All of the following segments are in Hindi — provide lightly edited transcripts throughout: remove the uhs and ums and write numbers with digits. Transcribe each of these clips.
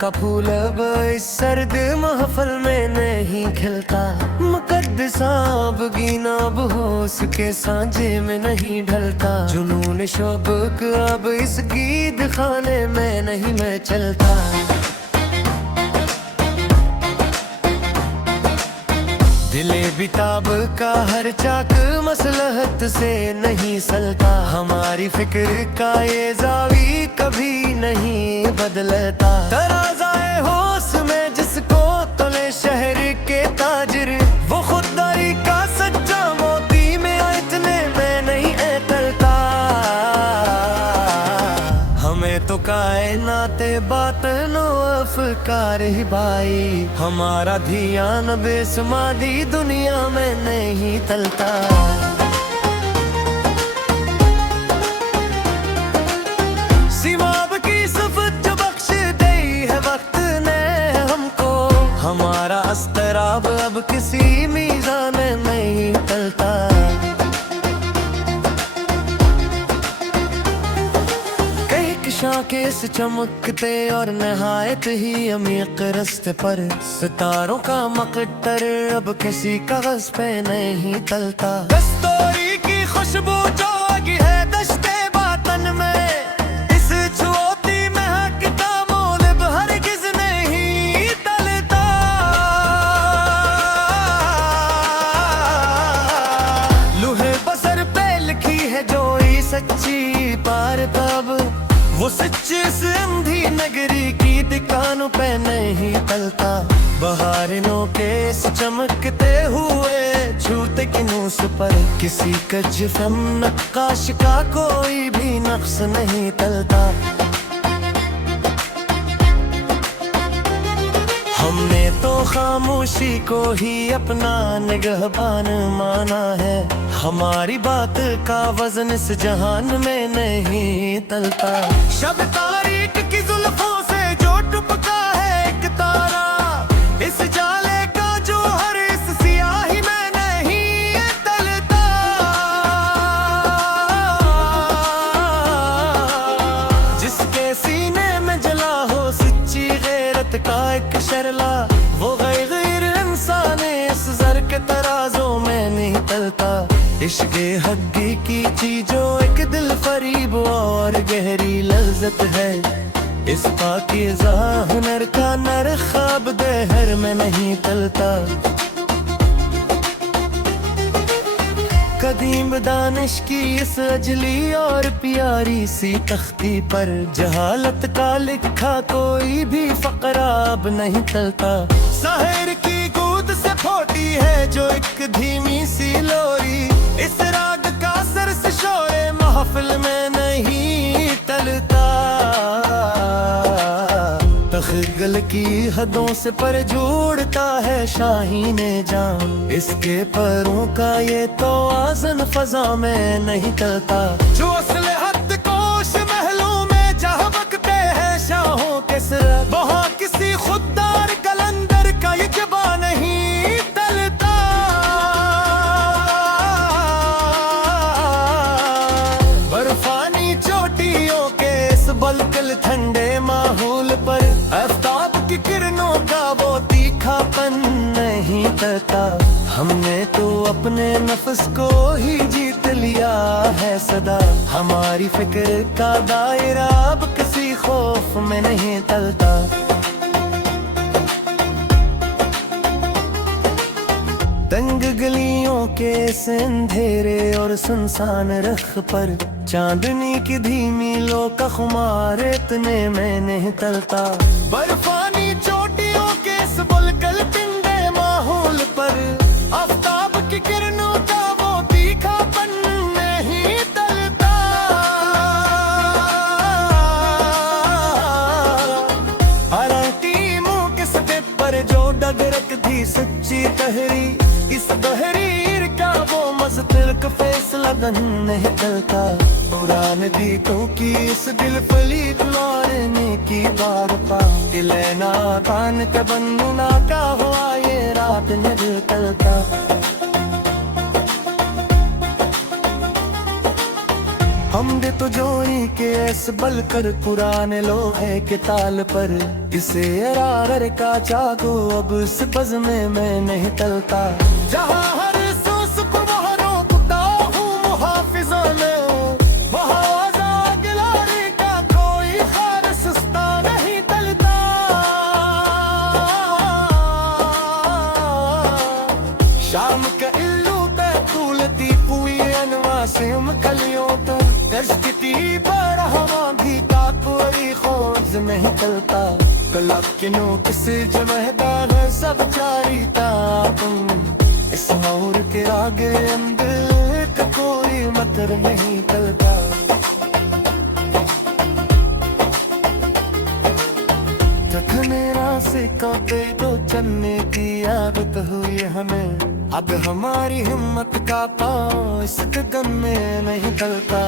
का फूल अब इस सर्द महफल में नहीं खिलता। मुकद्दसा अब गीना अब होश के सांझे में नहीं ढलता। जुनून शौक अब इस गीत खाने में नहीं मैं चलता। दिले बिताब का हर चाक मसलहत से नहीं सलता। हमारी फिक्र का ये जावी कभी नहीं बदलता। तराज़ाए होश में जिसको तोले शहर के ताजिर, वो खुददारी का सच्चा मोती में इतने में नहीं ऐतलता। हमें तो कायनाते बातनो अफकार ही भाई, हमारा ध्यान बेसमादी दुनिया में नहीं तलता। सिवाब की सफत जो बख्श दी है वक्त ने हमको, हमारा अस्तराब अब किसी मीज़ान में नहीं तलता। केस चमकते और नहायत ही अमीक रस्ते पर, सितारों का मकद्दर अब किसी कागज पे नहीं तलता। कस्तूरी की खुशबू जो आगी है दश्ते बातन में, इस छुओती महक का मोल अब हरगिज़ नहीं तलता। लूहे बसर पे लिखी है जो ही सच्ची पार तब, वो सच्चे से अंधी नगरी की दुकानों पे नहीं तलता। बहारिनों के चमकते हुए छूते की नूस पर, किसी कजफम नक्काश का कोई भी नक्श नहीं तलता। हमने तो खामोशी को ही अपना निगहबान माना है। हमारी बात का वजन इस जहान में नहीं तलता। शब तारीख की जुल्फों से जो टपका है एक तारा, इस जाले का जो हर इस सियाही में नहीं तलता। जिसके सीने में जला हो सच्ची गैरत का एक शरला, वो गैर इंसान इस जर के तराजों में नहीं तलता। इश्क़े हद्दी की चीजों एक दिल फरीब और गहरी लज्जत है, इस पाकीज़ा हुनर का नर ख्वाब दहर में नहीं तलता। कदीम दानिश की इस अजली और प्यारी सी तख्ती पर, जहालत का लिखा कोई भी फकरा अब नहीं तलता। साहिर की गूद से फोटी है जो एक धीमी सी लोरी, इस राग का सर से शोरे महफिल में नहीं टलता। तख़्गल की हदों से पर जोड़ता है शाहीने जान, इसके परों का ये तो आज़न फजा में नहीं टलता। जो असले हद कोश महलों में जहाँ बकते हैं शाहों के सिर, वहाँ किसी खुददार कलंदर का ये जबा नहीं टलता। बर्फानी चोटियों के इस बलकल ठंडे माहौल पर, आफ्ताब की किरणों का वो तीखापन नहीं तलता। हमने तो अपने नफ्स को ही जीत लिया है सदा। हमारी फिक्र का दायरा अब किसी खौफ में नहीं तलता। तंग गलियों के इस अंधेरे और सुनसान रख पर, चांदनी की धीमी लो का खुमार इतने में नहीं तलता। बर्फानी चोटियों के इस बुलगल पिंडे माहौल पर, आफ्ताब की किरणों का वो तीखापन नहीं तलता। हालांकि मुंह के सदे पर जो डग रखती सच्ची तहरी, इस बहरीर का वो मज़तिल फैसला नहीं तलता। पुरान दीकों की इस दिल फलीक मारने की बार पा, दिलना कान के बंदना का हुआ ये रात नहीं तलता। हम हम दे तो जोड़ी के ऐस बल कर पुराने लोहे के ताल पर इसे अरार का चाकू अब इस बज़ में मैं नहीं टलता। जहाँ हर सूस को वहाँ रोकता हूँ मुहाफिजों ने, वहाँ आज़ाद गिलारी का कोई खार सुस्ता नहीं टलता। शाम का इल्लू तूलती पुई अनवासिम कलियों तक गश्ती पर हवा भी ताकोरी खोज नहीं चलता। कलब किनो किसे जमहदा है सब जारी तुम इस और के आगे अंदर का कोई मतर नहीं चलता। मेरा से कांपे दो चलने की आदत हुई हमें, अब हमारी हिम्मत का पाँव इस कदम में नहीं चलता।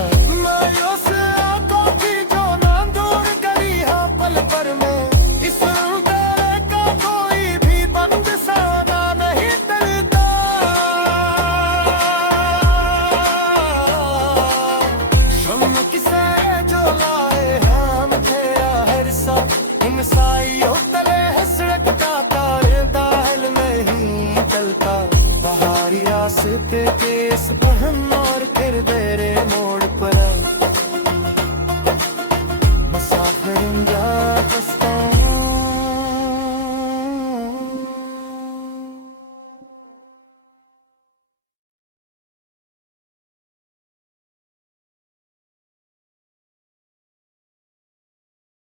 मायूस आंखों की जो ना दूर करी है पल पर में, इस अंधेरे का कोई भी बंद साना नहीं टलता। शम किसे जो लाए हम थे आहर सा साइयों तले हसरत का तारे दाल में ही चलता। पहाड़ी रास्ते के इस बहन और फिर तेरे मोड़ पर मसाफिर